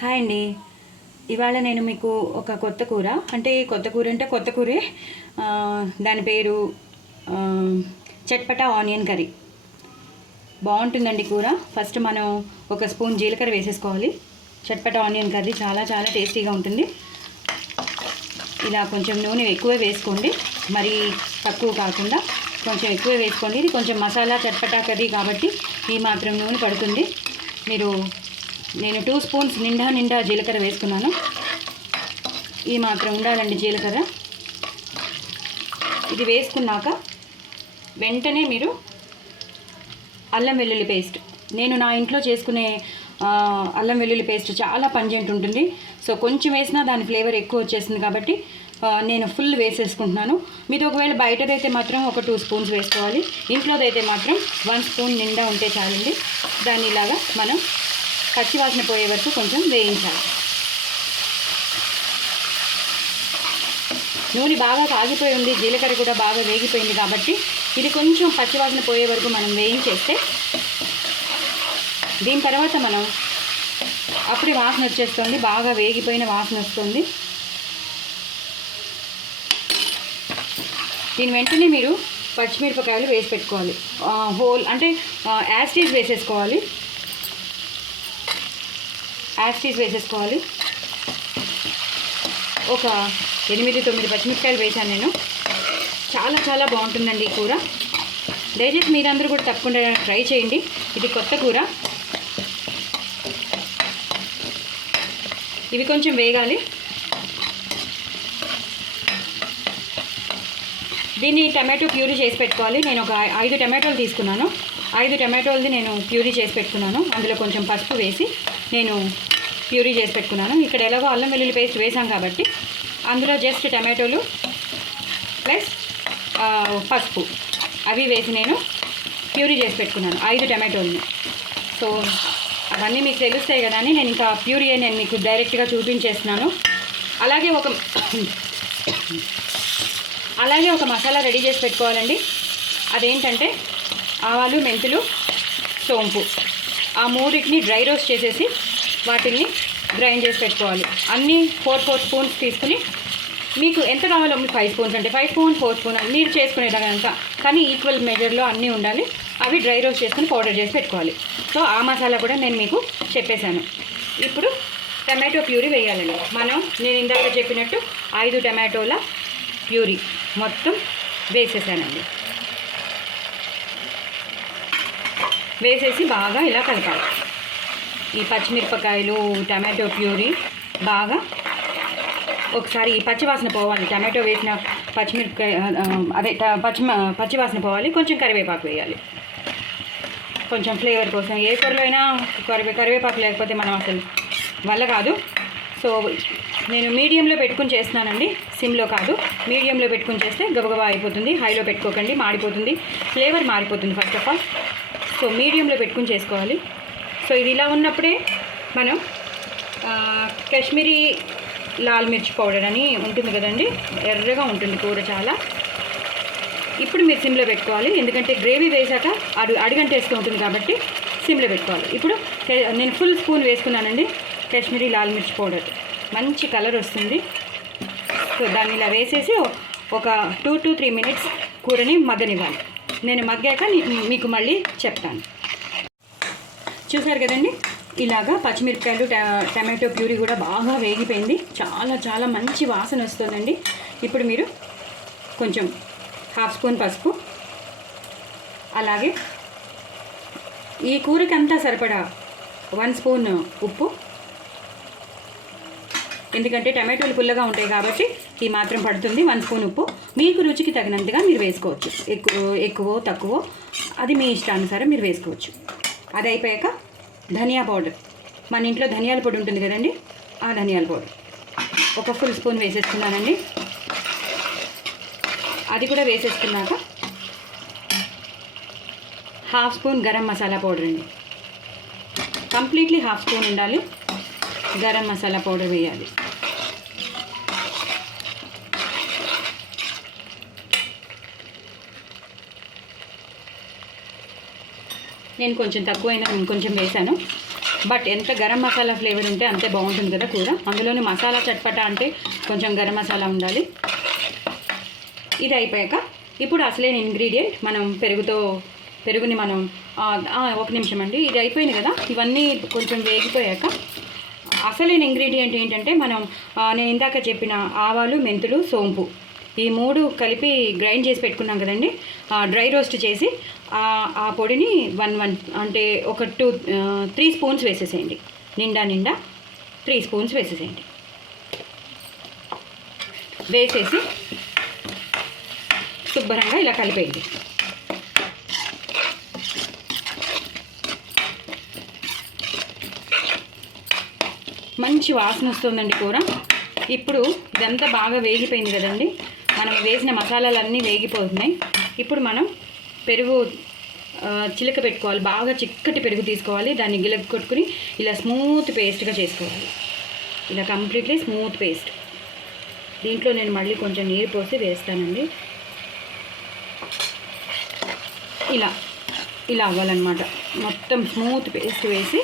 Hi అండి. ఇవాళ నేను మీకు ఒక కొత్త కూర అంటే కొత్త కూరే. దాని పేరు చట్పటా ఆనియన్ కర్రీ. బాగుంటుందండి కూర. ఫస్ట్ మనం ఒక స్పూన్ జీలకర్ర వేసేసుకోవాలి. చట్పటా ఆనియన్ కర్రీ చాలా చాలా టేస్టీగా ఉంటుంది. ఇలా కొంచెం నూనె ఎక్కువ వేసుకోండి, మరి తక్కువ కాకుండా కొంచెం ఎక్కువ వేసుకోండి. ఇది కొంచెం మసాలా చట్పటా కర్రీ కాబట్టి ఈ మాత్రం నూనె పడుతుంది. నేను 2 స్పూన్స్ నిండా జీలకర్ర వేసుకున్నాను. ఈ మాత్రం ఉండాలండి జీలకర్ర. ఇది వేసుకున్నాక వెంటనే మీరు అల్లం వెల్లుల్లి పేస్ట్, నేను నా ఇంట్లో చేసుకునే అల్లం వెల్లుల్లి పేస్ట్ చాలా పంజెంట్ ఉంటుంది. సో కొంచెం వేసినా దాని ఫ్లేవర్ ఎక్కువ వచ్చేసింది కాబట్టి నేను ఫుల్ వేసేసుకుంటున్నాను. మీది ఒకవేళ బయటదైతే మాత్రం ఒక 2 స్పూన్స్ వేసుకోవాలి. ఇంట్లోదైతే మాత్రం 1 స్పూన్ నిండా ఉంటే చాలండి. దాన్ని ఇలాగా మనం పచ్చివాసన పోయే వరకు కొంచెం వేయించాలి. నూనె బాగా కాగిపోయి ఉంది, జీలకర్ర కూడా బాగా వేగిపోయింది కాబట్టి ఇది కొంచెం పచ్చివాసన పోయే వరకు మనం వేయించేస్తే దీని తర్వాత మనం అప్పుడే వాసన వచ్చేస్తుంది, బాగా వేగిపోయిన వాసన వస్తుంది. దీని వెంటనే మీరు పచ్చిమిరపకాయలు వేసి పెట్టుకోవాలి. హోల్ అంటే యాస్టీజ్ వేసేసుకోవాలి. ఒక 8-9 పచ్చిమిరపకాయలు వేసాను నేను. చాలా చాలా బాగుంటుందండి ఈ కూర. దయచేసి మీరందరూ కూడా తప్పకుండా ట్రై చేయండి. ఇది కొత్త కూర. ఇవి కొంచెం వేగాలి. దీన్ని టమాటో ప్యూరీ చేసి పెట్టుకోవాలి. నేను ఒక 5 టమాటోలు తీసుకున్నాను. 5 టమాటోలది నేను ప్యూరీ చేసి పెట్టుకున్నాను. అందులో కొంచెం పసుపు వేసి నేను ప్యూరీ చేసి పెట్టుకున్నాను. ఇక్కడ ఎలాగో అల్లం వెల్లుల్లి పేస్ట్ వేసాం కాబట్టి అందులో జస్ట్ టమాటోలు ప్లస్ పసుపు అవి వేసి నేను ప్యూరీ చేసి పెట్టుకున్నాను 5 టమాటోలని. సో అవన్నీ మీకు తెలుస్తాయి కదా అని నేను ఇంకా ప్యూరీ నేను మీకు డైరెక్ట్గా చూపించేస్తున్నాను. అలాగే ఒక మసాలా రెడీ చేసి పెట్టుకోవాలండి. అదేంటంటే ఆవాలు, మెంతులు, సోంపు, ఆ మూడింటిని డ్రై రోస్ట్ చేసేసి వాటిని గ్రైండ్ చేసి పెట్టుకోవాలి. అన్నీ 4 స్పూన్స్ తీసుకుని, మీకు ఎంత కావాలో, మీకు 5 స్పూన్స్ అంటే 5 స్పూన్, 4 స్పూన్ మీరు చేసుకునేదాకా, కానీ ఈక్వల్ మెజర్లో అన్నీ ఉండాలి. అవి డ్రై రోస్ట్ చేసుకుని పౌడర్ చేసి పెట్టుకోవాలి. సో ఆ మసాలా కూడా నేను మీకు చెప్పేశాను. ఇప్పుడు టమాటో ప్యూరీ వేయాలండి. నేను ఇందాక చెప్పినట్టు 5 టమాటోల ప్యూరీ మొత్తం వేసేసానండి. వేసేసి బాగా ఇలా కలపాలి. ఈ పచ్చిమిరపకాయలు, టమాటో ప్యూరీ బాగా ఒకసారి ఈ పచ్చివాసన పోవాలి. టమాటో వేసిన పచ్చిమిరపకాయ పచ్చివాసన పోవాలి. కొంచెం కరివేపాకు వేయాలి, కొంచెం ఫ్లేవర్ కోసం. ఏ కూరలో అయినా కరివేపాకు లేకపోతే మనం అసలు వల్ల కాదు. సో నేను మీడియంలో పెట్టుకుని చేస్తున్నానండి, సిమ్లో కాదు. మీడియంలో పెట్టుకుని చేస్తే గబగబా అయిపోతుంది. హైలో పెట్టుకోకండి, మాడిపోతుంది, ఫ్లేవర్ మారిపోతుంది ఫస్ట్ ఆఫ్ ఆల్. సో మీడియంలో పెట్టుకుని చేసుకోవాలి. సో ఇది ఇలా ఉన్నప్పుడే మనం కాశ్మీరీ లాల్ మిర్చి పౌడర్ అని ఉంటుంది కదండి, ఎర్రగా ఉంటుంది కూర చాలా. ఇప్పుడు మీరు సిమ్లో పెట్టుకోవాలి, ఎందుకంటే గ్రేవీ వేసాక అడుగంటేస్తూ ఉంటుంది కాబట్టి సిమ్లో పెట్టుకోవాలి. ఇప్పుడు నేను ఫుల్ స్పూన్ వేసుకున్నానండి కాశ్మీరీ లాల్ మిర్చి పౌడర్. మంచి కలర్ వస్తుంది. సో దాన్ని ఇలా వేసేసి ఒక 2 to 3 మినిట్స్ కూరని మగ్గనివ్వాలి. నేను మగ్గాక మీకు మళ్ళీ చెప్తాను. చూసారు కదండి, ఇలాగా పచ్చిమిరపకాయలు, టమాటో ప్యూరీ కూడా బాగా వేగిపోయింది. చాలా చాలా మంచి వాసన వస్తుందండి. ఇప్పుడు మీరు కొంచెం 1/2 స్పూన్ పసుపు, అలాగే ఈ కూరకి అంతా సరిపడా 1 స్పూన్ ఉప్పు, ఎందుకంటే టమాటోలు పుల్లగా ఉంటాయి కాబట్టి ఈ మాత్రం పడుతుంది. 1 స్పూన్ ఉప్పు మీకు రుచికి తగినంతగా మీరు వేసుకోవచ్చు. ఎక్కువ తక్కువ అది మీ ఇష్టానుసారం మీరు వేసుకోవచ్చు. అది అయిపోయాక ధనియా పౌడర్, మన ఇంట్లో ధనియాల పొడి ఉంటుంది కదండి, ఆ ధనియాల పౌడర్ ఒక ఫుల్ స్పూన్ వేసేసుకున్నానండి. అది కూడా వేసేసుకున్నాక 1/2 స్పూన్ గరం మసాలా పౌడర్ అండి. కంప్లీట్లీ 1/2 స్పూన్ ఉండాలి. గరం మసాలా పౌడర్ వేయాలి. నేను కొంచెం తక్కువైనా ఇంకొంచెం వేసాను. బట్ ఎంత గరం మసాలా ఫ్లేవర్ ఉంటే అంతే బాగుంటుంది కదా కూర. అందులోని మసాలా చట్పట అంటే కొంచెం గరం మసాలా ఉండాలి. ఇది అయిపోయాక ఇప్పుడు అసలైన ఇంగ్రీడియంట్ మనం పెరుగుని మనం ఒక నిమిషం అండి, ఇది అయిపోయింది కదా. ఇవన్నీ కొంచెం వేగిపోయాక అసలైన ఇంగ్రీడియంట్ ఏంటంటే నేను ఇందాక చెప్పిన ఆవాలు, మెంతులు, సోంపు ఈ 3 కలిపి గ్రైండ్ చేసి పెట్టుకున్నాం కదండి. డ్రై రోస్ట్ చేసి ఆ పొడిని 1 అంటే ఒక 3 స్పూన్స్ వేసేసేయండి. నిండా 3 స్పూన్స్ వేసేసేయండి. వేసేసి శుభ్రంగా ఇలా కలిపేయండి. మంచి వాసన వస్తుందండి కూర. ఇప్పుడు ఇదంతా బాగా వేగిపోయింది కదండి. మనం వేసిన మసాలాలన్నీ వేగిపోతున్నాయి. ఇప్పుడు మనం పెరుగు చిలక పెట్టుకోవాలి. బాగా చిక్కటి పెరుగు తీసుకోవాలి. దాన్ని గిలక కొట్టుకుని ఇలా స్మూత్ పేస్ట్గా చేసుకోవాలి. ఇలా కంప్లీట్లీ స్మూత్ పేస్ట్. దీంట్లో నేను మళ్ళీ కొంచెం నీరు పోసి వేస్తానండి. ఇలా అవ్వాలన్నమాట. మొత్తం స్మూత్ పేస్ట్ వేసి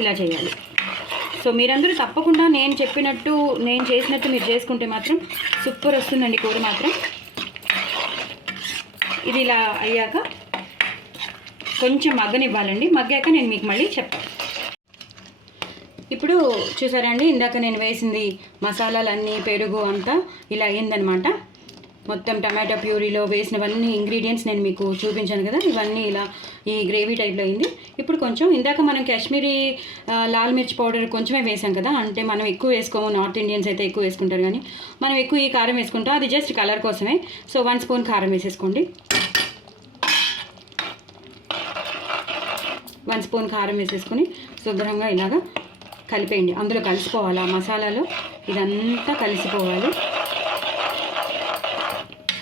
ఇలా చేయాలి. సో మీరందరూ తప్పకుండా నేను చేసినట్టు మీరు చేసుకుంటే మాత్రం సూపర్ వస్తుందండి కూర మాత్రం. ఇది ఇలా అయ్యాక కొంచెం మగ్గనివ్వాలండి. మగ్గాక నేను మీకు మళ్ళీ చెప్తాను. ఇప్పుడు చూసారండి, ఇందాక నేను వేసింది మసాలాలన్నీ, పెరుగు అంతా ఇలా అయ్యిందనమాట. మొత్తం టమాటో ప్యూరీలో వేసినవన్నీ ఇంగ్రీడియంట్స్ నేను మీకు చూపించాను కదా. ఇవన్నీ ఇలా ఈ గ్రేవీ టైప్లో అయింది. ఇప్పుడు కొంచెం ఇందాక మనం కాశ్మీరీ లాల్ మిర్చి పౌడర్ కొంచెమే వేసాం కదా. అంటే మనం ఎక్కువ వేసుకోము. నార్త్ ఇండియన్స్ అయితే ఎక్కువ వేసుకుంటారు, కానీ మనం ఎక్కువ ఈ కారం వేసుకుంటాం. అది జస్ట్ కలర్ కోసమే. సో 1 స్పూన్ కారం వేసేసుకోండి. 1 స్పూన్ కారం వేసేసుకొని శుభ్రంగా ఇలాగా కలిపేయండి. అందులో కలిసిపోవాలి, ఆ మసాలాలో ఇదంతా కలిసిపోవాలి.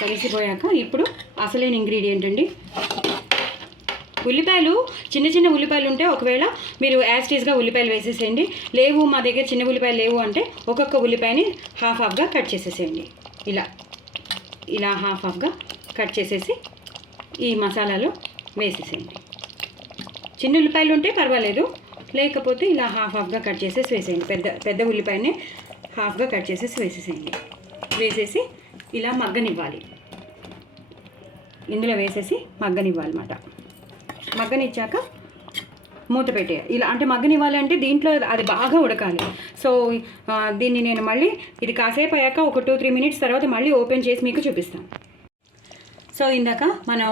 కలిసిపోయాక ఇప్పుడు అసలైన ఇంగ్రీడియంట్ అండి, ఉల్లిపాయలు. చిన్న ఉల్లిపాయలు ఉంటే ఒకవేళ మీరు యాస్టీస్గా ఉల్లిపాయలు వేసేసేయండి. లేవు మా దగ్గర చిన్న ఉల్లిపాయలు లేవు అంటే ఒక్కొక్క ఉల్లిపాయని హాఫ్గా కట్ చేసేసేయండి. ఇలా హాఫ్గా కట్ చేసేసి ఈ మసాలాలో వేసేసేయండి. చిన్న ఉల్లిపాయలు ఉంటే పర్వాలేదు, లేకపోతే ఇలా హాఫ్గా కట్ చేసేసి వేసేయండి. పెద్ద ఉల్లిపాయని హాఫ్గా కట్ చేసేసి వేసేసేయండి. వేసేసి ఇలా మగ్గనివ్వాలి. ఇందులో వేసేసి మగ్గనివ్వాలన్నమాట. మగ్గనిచ్చాక మూత పెట్టేయాలి. ఇలా అంటే మగ్గనివ్వాలి అంటే దీంట్లో అది బాగా ఉడకాలి. సో దీన్ని నేను మళ్ళీ ఇది కాసేపు అయ్యాక ఒక 2-3 మినిట్స్ తర్వాత మళ్ళీ ఓపెన్ చేసి మీకు చూపిస్తాను. సో ఇందాక మనం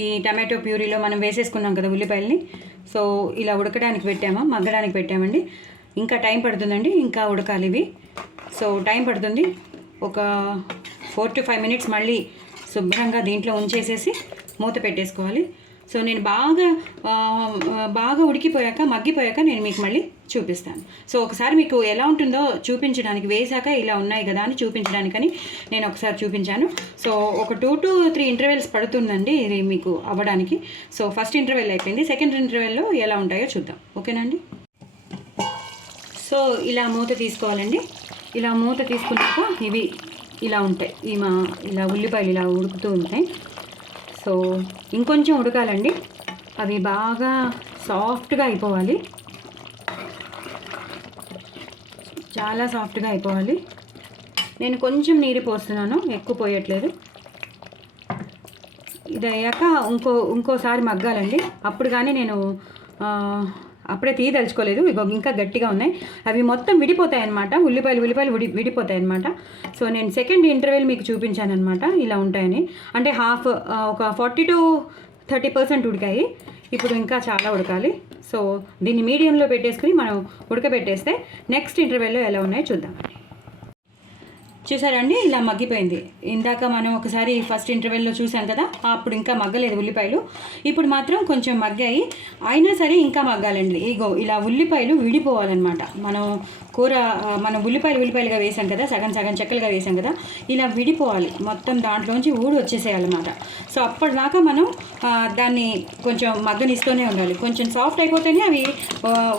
ఈ టమాటో ప్యూరీలో మనం వేసేసుకున్నాం కదా ఉల్లిపాయలని. సో ఇలా మగ్గడానికి పెట్టామండి. ఇంకా టైం పడుతుందండి, ఇంకా ఉడకాలి ఇవి. సో టైం పడుతుంది. ఒక 4 to 5 మినిట్స్ మళ్ళీ శుభ్రంగా దీంట్లో ఉంచేసేసి మూత పెట్టేసుకోవాలి. సో నేను బాగా ఉడికిపోయాక మగ్గిపోయాక నేను మీకు మళ్ళీ చూపిస్తాను. సో ఒకసారి మీకు ఎలా ఉంటుందో చూపించడానికి, వేసాక ఇలా ఉన్నాయి కదా అని చూపించడానికని నేను ఒకసారి చూపించాను. సో ఒక 2 to 3 ఇంటర్వెల్స్ పడుతుందండి ఇది మీకు అవ్వడానికి. సో ఫస్ట్ ఇంటర్వెల్ అయిపోయింది. సెకండ్ ఇంటర్వెల్లో ఎలా ఉంటాయో చూద్దాం. ఓకేనండి. సో ఇలా మూత తీసుకోవాలండి. ఇలా మూత తీసుకున్నాక ఇవి ఇలా ఉంటాయి. ఇలా ఉల్లిపాయలు ఇలా ఉడుకుతూ ఉంటాయి. సో ఇంకొంచెం ఉడకాలండి. అవి బాగా సాఫ్ట్గా అయిపోవాలి. చాలా సాఫ్ట్గా అయిపోవాలి. నేను కొంచెం నీరు పోస్తున్నాను, ఎక్కువ పోయట్లేదు. ఇది అయ్యాక ఇంకోసారి మగ్గాలండి. అప్పుడు కానీ నేను అప్పుడే తీయదలుచుకోలేదు. ఇంకా గట్టిగా ఉన్నాయి. అవి మొత్తం విడిపోతాయి అన్నమాట. ఉల్లిపాయలు విడిపోతాయి అన్నమాట. సో నేను సెకండ్ ఇంటర్వెల్ మీకు చూపించాను అనమాట. ఇలా ఉంటాయని, అంటే ఒక 40 to 30% ఉడికాయి. ఇప్పుడు ఇంకా చాలా ఉడకాలి. సో దీన్ని మీడియంలో పెట్టేసుకుని మనం ఉడకబెట్టేస్తే నెక్స్ట్ ఇంటర్వెల్లో ఎలా ఉన్నాయో చూద్దాం. చూసారండి, ఇలా మగ్గిపోయింది. ఇందాక మనం ఒకసారి ఫస్ట్ ఇంటర్వెల్లో చూసాం కదా, అప్పుడు ఇంకా మగ్గలేదు ఉల్లిపాయలు. ఇప్పుడు మాత్రం కొంచెం మగ్గాయి. అయినా సరే ఇంకా మగ్గాలండి. ఇలా ఉల్లిపాయలు విడిపోవాలన్నమాట. మనం ఉల్లిపాయలుగా వేసాం కదా, సగం చెక్కలుగా వేసాం కదా, ఇలా విడిపోవాలి. మొత్తం దాంట్లోంచి వచ్చేసేయాలన్నమాట. సో అప్పటిదాకా మనం దాన్ని కొంచెం మగ్గనిస్తూనే ఉండాలి. కొంచెం సాఫ్ట్ అయిపోతేనే అవి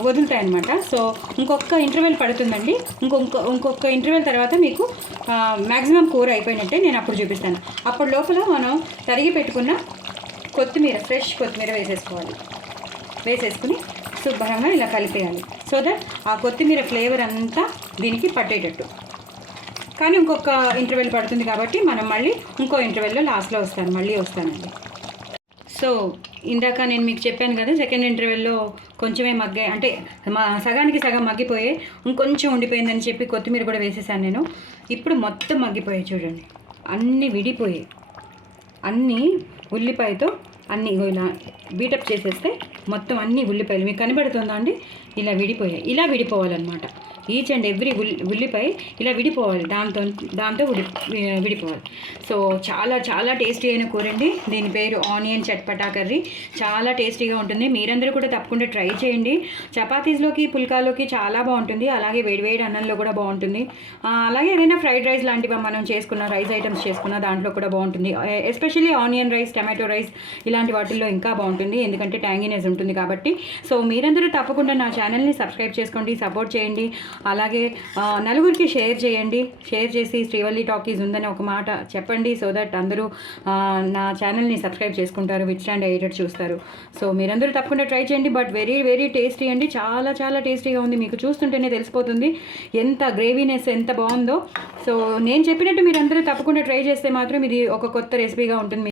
వదులుతాయి అన్నమాట. సో ఇంకొక ఇంటర్వెల్ పడుతుందండి. ఇంకొక ఇంటర్వెల్ తర్వాత మీకు మ్యాక్సిమం కూర అయిపోయినట్టే నేను అప్పుడు చూపిస్తాను. అప్పుడు లోపల మనం తరిగి పెట్టుకున్న ఫ్రెష్ కొత్తిమీర వేసేసుకోవాలి. వేసేసుకుని శుభ్రంగా ఇలా కలిపేయాలి సో దట్ ఆ కొత్తిమీర ఫ్లేవర్ అంతా దీనికి పట్టేటట్టు. కానీ ఇంకొక ఇంటర్వెల్ పడుతుంది కాబట్టి మనం మళ్ళీ ఇంకో ఇంటర్వెల్లో లాస్ట్లో మళ్ళీ వస్తానండి. సో ఇందాక నేను మీకు చెప్పాను కదా, సెకండ్ ఇంటర్వెల్లో కొంచెమే మగ్గాయి, అంటే సగానికి సగం మగ్గిపోయి ఇంకొంచెం ఉండిపోయిందని చెప్పి కొత్తిమీర కూడా వేసేసాను నేను. ఇప్పుడు మొత్తం మగ్గిపోయాయి చూడండి, అన్నీ విడిపోయాయి. అన్నీ ఉల్లిపాయతో అన్నీ ఇలా బీటప్ చేసేస్తే మొత్తం అన్ని ఉల్లిపాయలు మీకు కనబడుతుందా అండి, ఇలా విడిపోయాయి. ఇలా విడిపోవాలన్నమాట. ఈచ్ అండ్ ఎవ్రీ ఉల్లిపాయ ఇలా విడిపోవాలి, దాంతో విడిపోవాలి. సో చాలా చాలా టేస్టీ అయిన కూర అండి. దీని పేరు ఆనియన్ చట్పటా కర్రీ. చాలా టేస్టీగా ఉంటుంది. మీరందరూ కూడా తప్పకుండా ట్రై చేయండి. చపాతీస్లోకి, పుల్కాలోకి చాలా బాగుంటుంది. అలాగే వేడివేడి అన్నంలో కూడా బాగుంటుంది. అలాగే ఏదైనా ఫ్రైడ్ రైస్ లాంటివి మనం చేసుకున్న రైస్ ఐటమ్స్ చేసుకున్న దాంట్లో కూడా బాగుంటుంది. Especially onion rice, tomato rice ఇలాంటి వాటిల్లో ఇంకా బాగుంటుంది, ఎందుకంటే ట్యాంగీనెస్ ఉంటుంది కాబట్టి. సో మీరందరూ తప్పకుండా నా ఛానల్ని సబ్స్క్రైబ్ చేసుకోండి, సపోర్ట్ చేయండి. అలాగే నలుగురికి షేర్ చేయండి. షేర్ చేసి శ్రీవల్లి టాకీస్ ఉందని ఒక మాట చెప్పండి. సో దట్ అందరూ నా ఛానల్ని సబ్స్క్రైబ్ చేసుకుంటారు, విచ్ అండ్ ఎయిటెడ్ చూస్తారు. సో మీరందరూ తప్పకుండా ట్రై చేయండి. బట్ వెరీ వెరీ టేస్టీ అండి, చాలా చాలా టేస్టీగా ఉంది. మీకు చూస్తుంటేనే తెలిసిపోతుంది ఎంత గ్రేవీనెస్ ఎంత బాగుందో. సో నేను చెప్పినట్టు మీరందరూ తప్పకుండా ట్రై చేస్తే మాత్రం ఇది ఒక కొత్త రెసిపీగా ఉంటుంది.